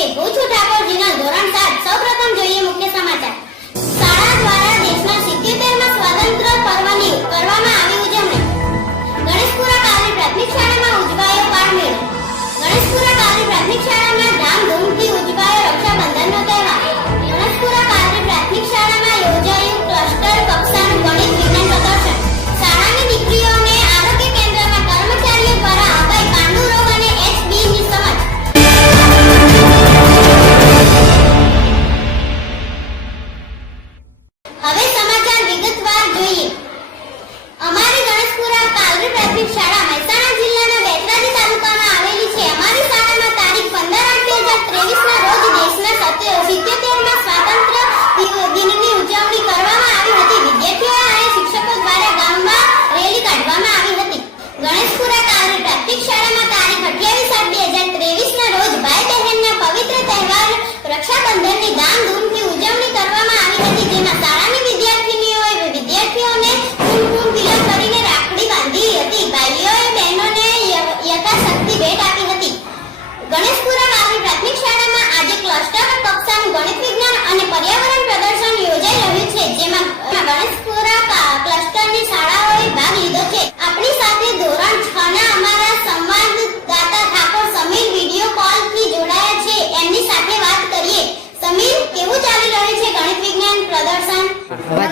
શ્રી ભૂછુ ઠાકોરજીના ધોરણ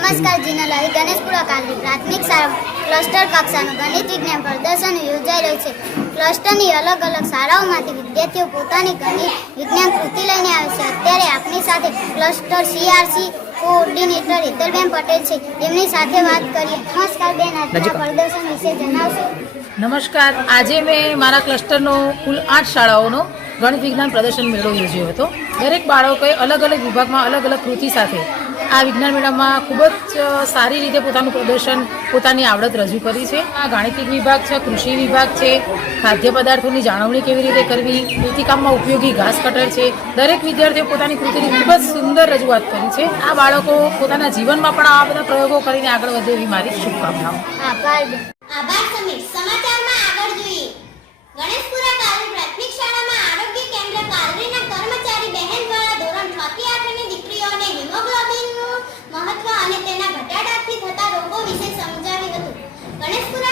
નમસ્કાર જીના જીનલાહી ગણેશપુરા કાલની પ્રાથમિક શાળા ક્લસ્ટર કક્ષાનું ગણિત વિજ્ઞાન પ્રદર્શન યોજાઈ રહ્યું છે. ક્લસ્ટરની અલગ અલગ શાળાઓમાંથી વિદ્યાર્થીઓ પોતાની ગણિત વિજ્ઞાન કૃતિ લઈને આવે છે. અત્યારે આપની સાથે cluster CRC coordinator Hetalben Patel છે. એમની સાથે વાત કરીએ. નમસ્કાર બેન આજના પ્રદર્શન વિશે જણાવશો? નમસ્કાર. આજે મેં મારા ક્લસ્ટરનો કુલ આઠ શાળાઓનો ગણિત વિજ્ઞાન પ્રદર્શન મેળો યોજ્યો હતો. દરેક બાળકોએ અલગ અલગ વિભાગમાં અલગ અલગ કૃતિ સાથે આ વિજ્ઞાન મેળામાં ખૂબ જ સારી રીતે પોતાનું પ્રદર્શન, પોતાની આવડત રજૂ કરી છે. આ ગાણિતિક વિભાગ છે, કૃષિ વિભાગ છે, ખાદ્ય પદાર્થોની જાળવણી કેવી રીતે કરવી ખેતીકામમાં ઉપયોગી ઘાસ કટર છે. દરેક વિદ્યાર્થીઓ પોતાની કૃતિની ખૂબ જ સુંદર રજૂઆત કરી છે. આ બાળકો પોતાના જીવનમાં પણ આવા બધા પ્રયોગો કરીને આગળ વધે એવી મારી શુભકામનાઓ. આભાર સમીર. સમાચારમાં આગળ જોઈએ. ગણેશપુરા es